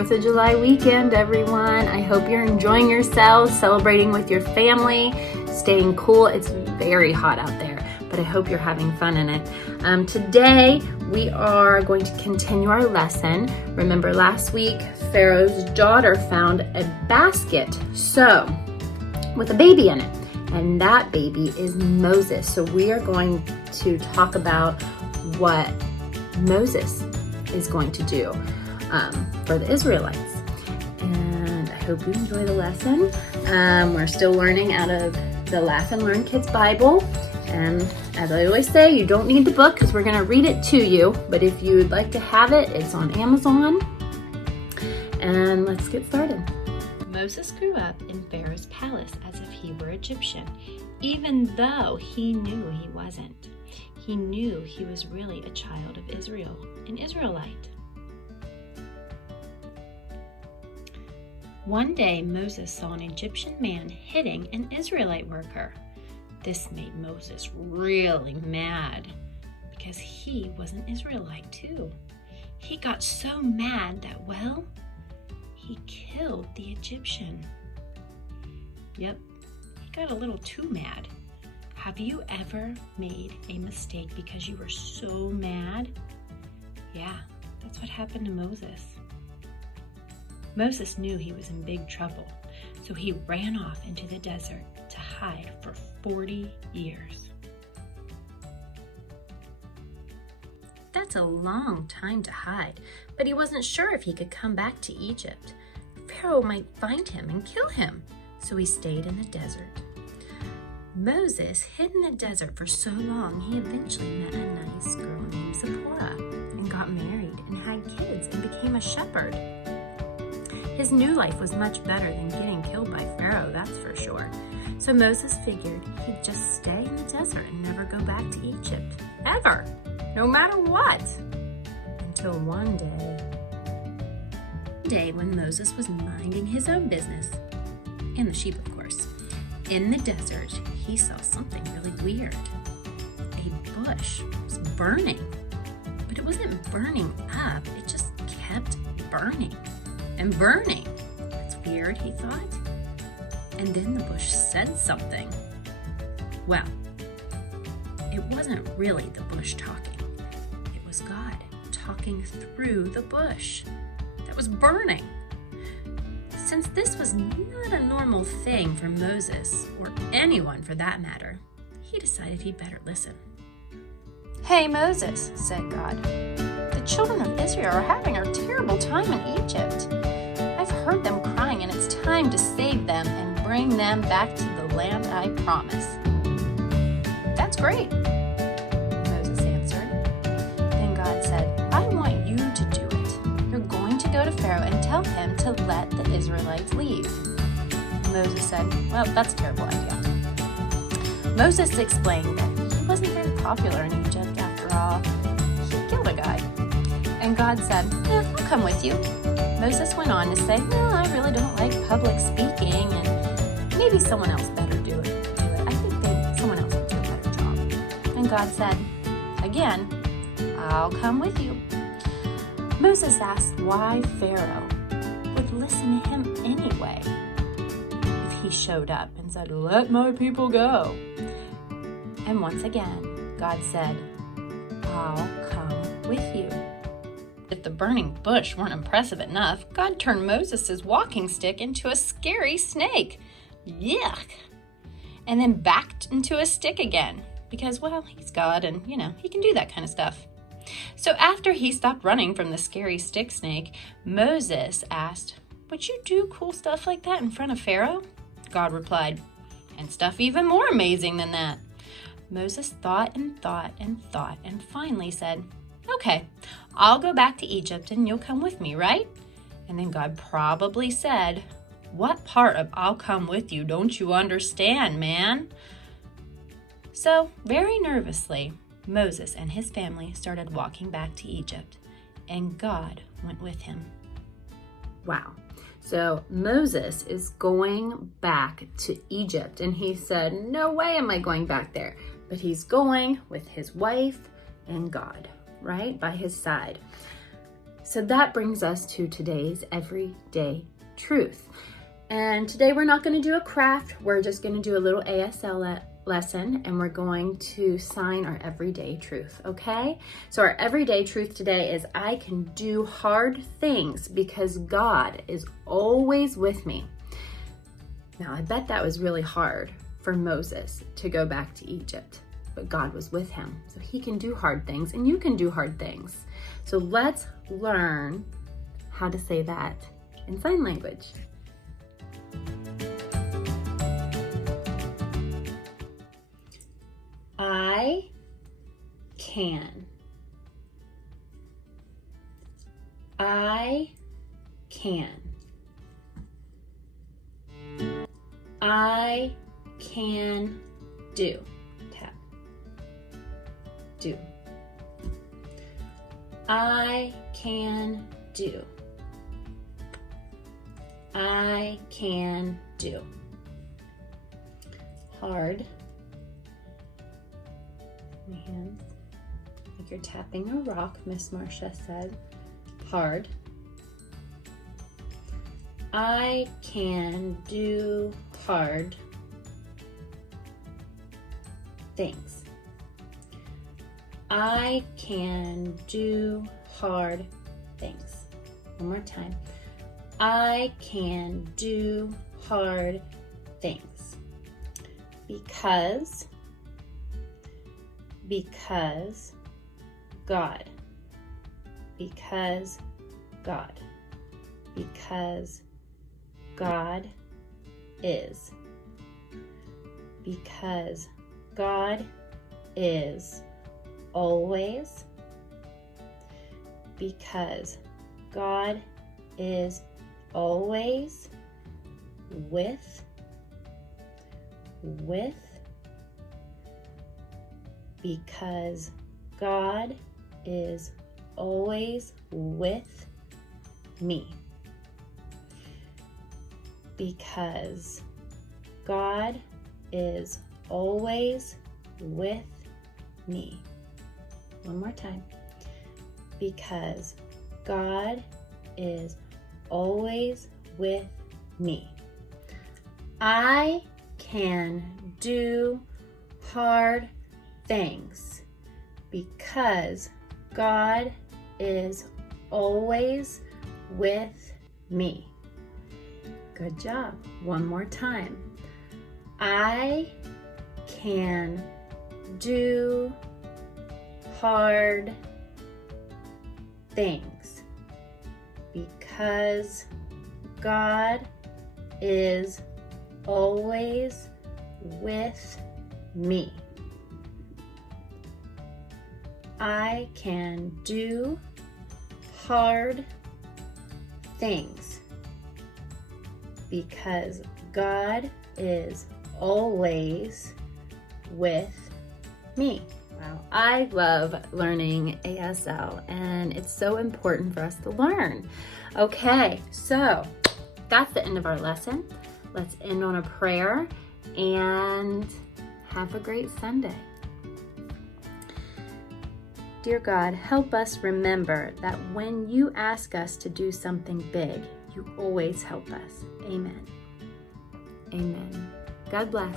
4th of July weekend, everyone. I hope you're enjoying yourselves, celebrating with your family, staying cool. It's very hot out there, but I hope you're having fun in it. Today, we are going to continue our lesson. Remember last week, Pharaoh's daughter found a basket with a baby in it, and that baby is Moses. So we are going to talk about what Moses is going to do for the Israelites. And I hope you enjoy the lesson. We're still learning out of the Laugh and Learn Kids Bible. And as I always say, you don't need the book because we're going to read it to you. But if you'd like to have it, it's on Amazon. And let's get started. Moses grew up in Pharaoh's palace as if he were Egyptian, even though he knew he wasn't. He knew he was really a child of Israel, an Israelite. One day, Moses saw an Egyptian man hitting an Israelite worker. This made Moses really mad because he was an Israelite too. He got so mad that, he killed the Egyptian. Yep, he got a little too mad. Have you ever made a mistake because you were so mad? Yeah, that's what happened to Moses. Moses knew he was in big trouble, so he ran off into the desert to hide for 40 years. That's a long time to hide, but he wasn't sure if he could come back to Egypt. Pharaoh might find him and kill him, so he stayed in the desert. Moses hid in the desert for so long, he eventually met a nice girl named Zipporah and got married and had kids and became a shepherd. His new life was much better than getting killed by Pharaoh, that's for sure. So Moses figured he'd just stay in the desert and never go back to Egypt, ever, no matter what. Until one day when Moses was minding his own business, and the sheep, of course, in the desert, he saw something really weird. A bush was burning, but it wasn't burning up, it just kept burning and burning. That's weird, he thought. And then the bush said something. Well, it wasn't really the bush talking. It was God talking through the bush that was burning. Since this was not a normal thing for Moses, or anyone for that matter, he decided he'd better listen. Hey Moses, said God, the children of Israel are having a terrible time in Egypt. I've heard them crying and it's time to save them and bring them back to the land I promised. That's great, Moses answered. Then God said, I want you to do it. You're going to go to Pharaoh and tell him to let the Israelites leave. Moses said, well, that's a terrible idea. Moses explained that he wasn't very popular in Egypt after all. He killed a guy. And God said, I'll come with you. Moses went on to say, I really don't like public speaking and maybe someone else better do it. I think someone else would do a better job. And God said, again, I'll come with you. Moses asked why Pharaoh would listen to him anyway if he showed up and said, let my people go. And once again, God said, I'll come with you. If the burning bush weren't impressive enough, God turned Moses' walking stick into a scary snake. Yuck! And then back into a stick again because, he's God and, he can do that kind of stuff. So after he stopped running from the scary stick snake, Moses asked, would you do cool stuff like that in front of Pharaoh? God replied, and stuff even more amazing than that. Moses thought and thought and thought and finally said, okay, I'll go back to Egypt and you'll come with me, right? And then God probably said, what part of I'll come with you don't you understand, man? So very nervously, Moses and his family started walking back to Egypt, and God went with him. Wow. So Moses is going back to Egypt, and he said, no way am I going back there. But he's going with his wife and God, right, by his side. So that brings us to today's everyday truth. And today we're not going to do a craft. We're just going to do a little ASL lesson, and we're going to sign our everyday truth, okay? So our everyday truth today is I can do hard things because God is always with me. Now, I bet that was really hard for Moses to go back to Egypt, but God was with him. So he can do hard things, and you can do hard things. So let's learn how to say that in sign language. I can. I can. I can do. Tap. Do. I can do. I can do. Hard. My hands like you're tapping a rock, Miss Marcia said. Hard. I can do hard things. I can do hard things. One more time. I can do hard things. Because God. Because God. Because God is. Because God is always. Because God is always with. Because God is always with me. Because God is always with me. One more time. Because God is always with me. I can do hard things because God is always with me. Good job. One more time. I can do hard things because God is always with me. I can do hard things because God is always with me. Wow, I love learning ASL, and it's so important for us to learn. Okay, so that's the end of our lesson. Let's end on a prayer and have a great Sunday. Dear God, help us remember that when you ask us to do something big, you always help us. Amen. Amen. God bless.